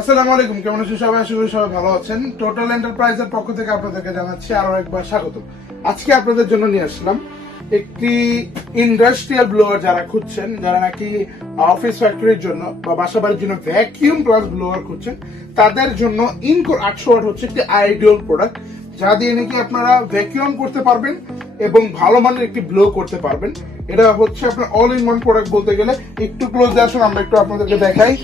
আসসালামু আলাইকুম, কেমন আছেন সবাই? আশা করি সবাই ভালো আছেন। টোটাল এন্টারপ্রাইজের পক্ষ থেকে আপনাদেরকে জানাচ্ছি আরো একবার স্বাগত। আজকে আপনাদের জন্য নিয়ে আসলাম একটি ইন্ডাস্ট্রিয়াল ব্লোয়ার। যারা খুঁজছেন, যারা নাকি অফিস ফ্যাক্টরির জন্য বা বাসাবাড়ির জন্য ভ্যাকিউম প্লাস ব্লোয়ার খুঁজছেন, তাদের জন্য ইনকোর 800 ওয়াট হচ্ছে একটি আইডিয়াল প্রোডাক্ট, যা দিয়ে নাকি আপনারা ভ্যাকিউম করতে পারবেন এবং ভালো মানের একটি ব্লো করতে পারবেন। এটা হচ্ছে আপনার অল ইন ওয়ান প্রোডাক্ট বলতে গেলে। একটু ক্লোজে আসুন, আমরা একটু আপনাদেরকে দেখাই।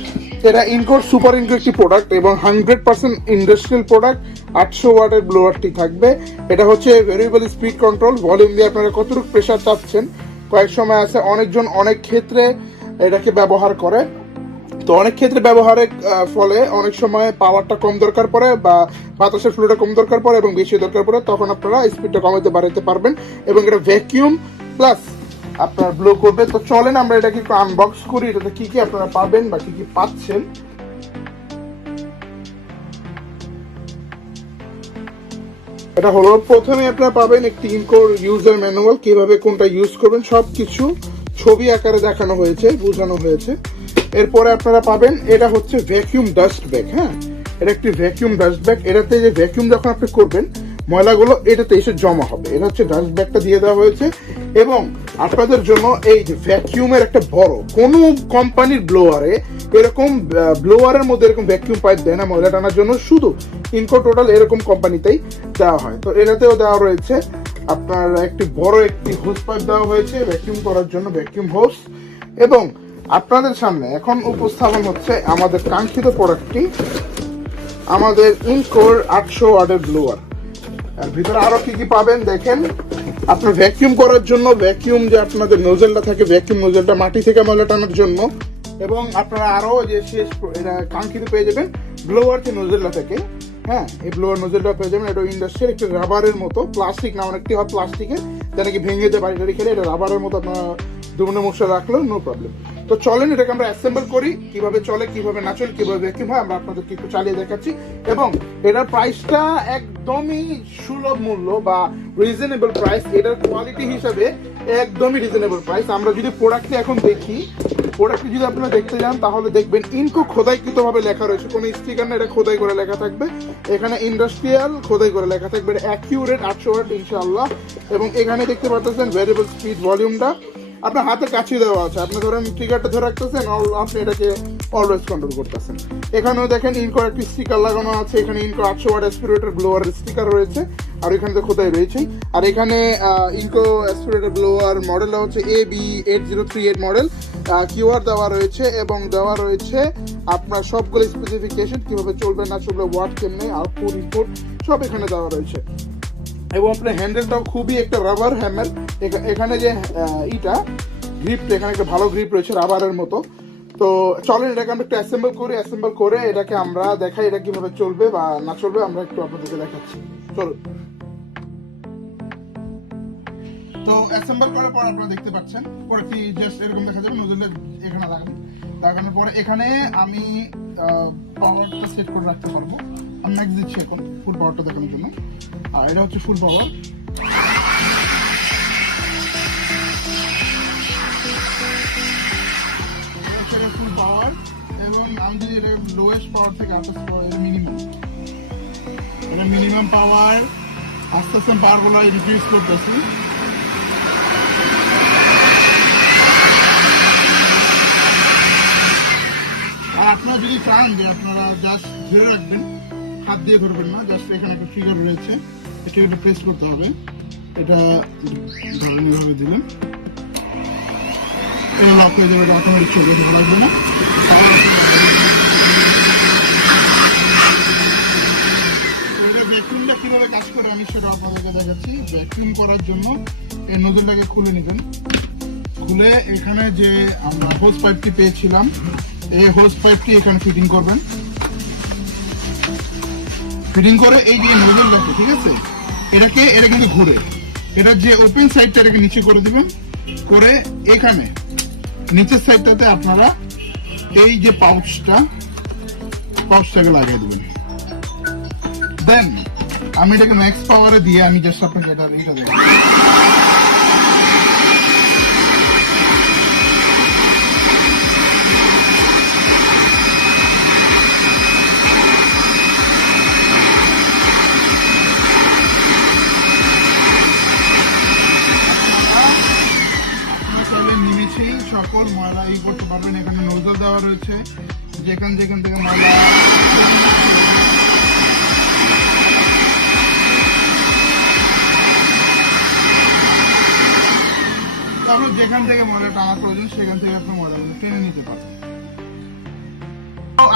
এটা ইনকোর সুপার ইনকো একটি প্রোডাক্ট এবং 100% ইন্ডাস্ট্রিয়াল প্রোডাক্ট। 800 ওয়াটের ব্লোয়ারটি থাকবে। এটা হচ্ছে ভেরিয়েবল স্পিড কন্ট্রোল, ভলিউম দিয়ে আপনারা কতটুকু প্রেসার চাচ্ছেন। কয়েক সময় আছে অনেকজন অনেক ক্ষেত্রে এটাকে ব্যবহার করে, তো অনেক ক্ষেত্রে ব্যবহারের ফলে অনেক সময় পাওয়ারটা কম দরকার পড়ে বা বাতাসের ফ্লোটা কম দরকার পড়ে এবং বেশি দরকার পড়ে, তখন আপনারা স্পিডটা কমাতে বাড়াতে পারবেন এবং এটা ভ্যাকিউম প্লাস আপনার ব্লো করবে। তো চলেন আমরা এটাকে একটু আনবক্স করি, এটাতে কি কি আপনারা পাবেন বা কি কি পাচ্ছেন। এটা হলো প্রথমে আপনারা পাবেন একটি ইনকোর ইউজার ম্যানুয়াল, কিভাবে কোনটা ইউজ করবেন সবকিছু ছবি আকারে দেখানো হয়েছে, বোঝানো হয়েছে। এরপরে আপনারা পাবেন এটা হচ্ছে ভ্যাকিউম ডাস্ট ব্যাগ। হ্যাঁ, এটা একটি ভ্যাকিউম ডাস্ট ব্যাগ। এটাতে যে ভ্যাকিউম যখন আপনি করবেন ময়লাগুলো এটাতে এসে জমা হবে। এটা হচ্ছে ডাস্ট ব্যাগটা দিয়ে দেওয়া হয়েছে। এবং আপনাদের জন্য এই যে ভ্যাকিউমের একটা বড়, কোন কোম্পানির ব্লোয়ারে এরকম ব্লোয়ারের মধ্যে এরকম ভ্যাকিউম পাইপ দেয় না ময়লা টানার জন্য, শুধু ইনকো টোটাল এরকম কোম্পানিতেই দেওয়া হয়। তো এটাতেও দেওয়া রয়েছে আপনার একটি বড় একটি হোস পাইপ দেওয়া হয়েছে ভ্যাকিউম করার জন্য, ভ্যাকিউম হোস। এবং আপনাদের সামনে এখন উপস্থাপন হচ্ছে আমাদের কাঙ্ক্ষিত প্রোডাক্টটি, আমাদের ইনকোর 800 ওয়াটের ব্লোয়ার। আর ভিতরে আরো কি কি পাবেন দেখেন। আপনার ভ্যাকিউম করার জন্য ভ্যাকিউম যে আপনাদের নোজেলটা থাকে, ভ্যাকিউম নোজেলটা মাটি থেকে ময়লা টানার জন্য। এবং আপনারা আরো যে শেষ এটা কাঙ্ক্ষিত পেয়ে যাবেন ব্লোয়ার যে নোজেলটা থেকে। হ্যাঁ, এই ব্লোয়ার নোজেলটা পেয়ে যাবেন। এটা ইন্ডাস্ট্রিয়াল একটি রাবারের মতো, প্লাস্টিক না, অনেকটি হয় প্লাস্টিকের, যা নাকি ভেঙে যেতে পারে টাড়ি খেলে। এটা রাবারের মতো, আপনারা দুমনে মশলা রাখলেও নো প্রবলেম। তো চলেন এটাকে আমরা অ্যাসেম্বল করি, কিভাবে চলে, কিভাবে না চলে, কিভাবে ভ্যাকিউম হয়, আমরা আপনাদেরকে একটু চালিয়ে দেখাচ্ছি। এবং এটার প্রাইসটা একদমই সুলভ মূল্য বা রিজনেবল প্রাইস। এটার কোয়ালিটি হিসাবে একদমই রিজনেবল প্রাইস। আমরা যদি প্রোডাক্টটি এখন দেখি, প্রোডাক্টটি যদি আপনারা দেখতে যান তাহলে দেখবেন ইনকো খোদাইকৃত ভাবে লেখা রয়েছে, কোনো স্টিকার না, এটা খোদাই করে লেখা থাকবে। এখানে ইন্ডাস্ট্রিয়াল খোদাই করে লেখা থাকবে, এটা অ্যাকিউরেট 800 ওয়াট ইনশাআল্লাহ। এবং এখানে দেখতে পাচ্ছেন ভেরিয়েবল স্পিড ভলিউমটা আপনার হাতের কাছে দেওয়া আছে। আপনি ধরেন ট্রিগারটা ধরে রাখতেছেন, আপনি এটাকে অলওয়েজ কন্ট্রোল করতেছেন। এখানেও দেখেন ইনকোর একটি স্টিকার লাগানো আছে। এখানে ইনকো 800 ওয়াট অ্যাসপিরেটর ব্লোয়ার স্টিকার রয়েছে, আর এখানে তো খোদাই রয়েছেই। আর এখানে ইনকো অ্যাসপিরেটর ব্লোয়ার মডেলটা হচ্ছে AB8038 মডেল, কিউআর দেওয়া রয়েছে এবং দেওয়া রয়েছে আপনার সবগুলো স্পেসিফিকেশন, কিভাবে চলবে না চলবে, ওয়াট কেমনে, আউটপুট ইনপুট সব এখানে দেওয়া রয়েছে। এবং আপনার হ্যান্ডেলটাও খুবই একটা রাবার হ্যামার। এখানে যে ইটা গ্রিপটা, এখানে একটা ভালো গ্রিপ রয়েছে রাবারের মতো। তো চলেন এটাকে আমরা একটু অ্যাসেম্বল করি। অ্যাসেম্বল করে এটাকে আমরা দেখাই এটা কিভাবে চলবে বা না চলবে, আমরা একটু আপনাদেরকে দেখাচ্ছি। চলুন। তো অ্যাসেম্বল করার পর আপনারা দেখতে পাচ্ছেন পরে জাস্ট এরকম দেখা যাবে, নজরুল এখানে লাগানোর পরে এখানে আমি পাওয়ারটা সেট করে রাখতে পারবো। আমি ম্যাক্স দিচ্ছি এখন ফুল পাওয়ারটা দেখানোর জন্য। আর এটা হচ্ছে ফুল পাওয়ার। ফুল পাওয়ার এবং আমি যদি এটা লোয়েস্ট পাওয়ার থেকে আস্তে আস্তে মিনিমাম, এটা মিনিমাম পাওয়ার আস্তে আস্তে পাওয়ারগুলো ইনক্রিজ করতেছি। আর আপনারা যদি চান যে আপনারা জাস্ট ধরে রাখবেন, হাত দিয়ে ধরবেন না, জাস্ট এখানে একটা ট্রিগার রয়েছে, এটা একটু প্রেস করতে হবে। এটা ধরেন এইভাবে দিলেন, এটা লক হয়ে যাবে, এটা অটোমেটিক চলবে, ভালো লাগবে না। এটা ভ্যাকিউমটা কিভাবে কাজ করে আমি সেটা আপনাদেরকে দেখাচ্ছি। ভ্যাকিউম করার জন্য এই নজলটাকে খুলে নেবেন। খুলে এখানে যে আমরা হোস পাইপটি পেয়েছিলাম, এই হোস পাইপটি এখানে ফিটিং করবেন। ফিটিং করে এই যে নজল আছে, ঠিক আছে, এটা কিন্তু ঘুরে, এটা যে ওপেন সাইডটা এটাকে নিচে করে দিবেন। করে এখানে নিচের সাইডটাতে আপনারা এই যে পাউচটাকে লাগিয়ে দেবেন। দেন আমি এটাকে ম্যাক্স পাওয়ারে দিয়ে আমি জাস্ট আপনাকে এটা দেবো। রয়েছে, যেখান যেখান থেকে ময়লা আপনার যেখান থেকে ময়লা টানা প্রয়োজন সেখান থেকে আপনি ময়লাগুলো টেনে নিতে পারেন।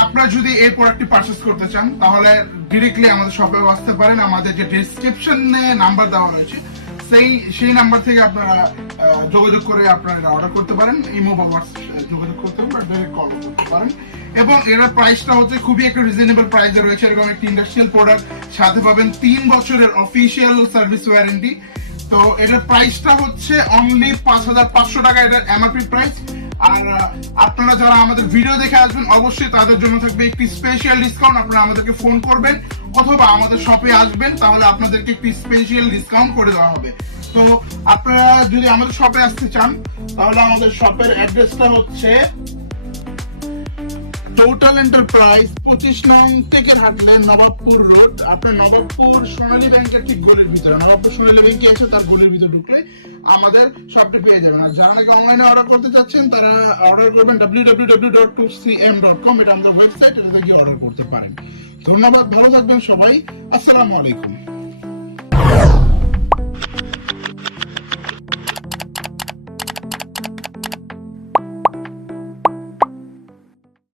আপনারা যদি এই প্রোডাক্টটি পারচেজ করতে চান তাহলে ডিরেক্টলি আমাদের শপে আসতে পারেন। আমাদের যে ডেসক্রিপশনে নাম্বার দেওয়া রয়েছে সেই নাম্বার থেকে আপনারা যোগাযোগ করে আপনারা অর্ডার করতে পারেন। ইমো বা হোয়াটসঅ্যাপ যোগাযোগ করতে পারেন, ডাইরেক্ট কল করতে পারেন। এবং এর প্রাইসটা হচ্ছে খুবই একটা রিজনেবল প্রাইসে রয়েছে। এরকম একটি ইন্ডাস্ট্রিয়াল প্রোডাক্ট, সাথে পাবেন 3 বছরের অফিসিয়াল সার্ভিস ওয়ারেন্টি। তো এটার প্রাইসটা হচ্ছে অনলি 5,500 টাকা, এটার এমআরপি প্রাইস। আর আপনারা যারা আমাদের ভিডিও দেখে আসবেন অবশ্যই তাদের জন্য থাকবে একটি স্পেশাল ডিসকাউন্ট। আপনারা আমাদেরকে ফোন করবেন অথবা আমাদের শপে আসবেন, তাহলে আপনাদেরকে একটি স্পেশাল ডিসকাউন্ট করে দেওয়া হবে। তো আপনারা যদি আমাদের শপে আসতে চান তাহলে আমাদের শপের অ্যাড্রেসটা হচ্ছে টোটাল এন্টারপ্রাইজ 25 নং থেকে হাঁটলে নবাবপুর রোড। আপনার নবাবপুর সোনালী ব্যাংকের ঠিক গলির ভিতরে, নবাবপুর সোনালী ব্যাংকে এসে তার গলির ভিতরে ঢুকলে আমাদের শপটি পেয়ে যাবেন। আর যারা নাকি অনলাইনে অর্ডার করতে চাচ্ছেন তারা অর্ডার করবেন www.2cm.com, এটা আমাদের ওয়েবসাইট, এটা থেকে অর্ডার করতে পারেন। ধন্যবাদ, ভালো থাকবেন সবাই, আসসালামু আলাইকুম।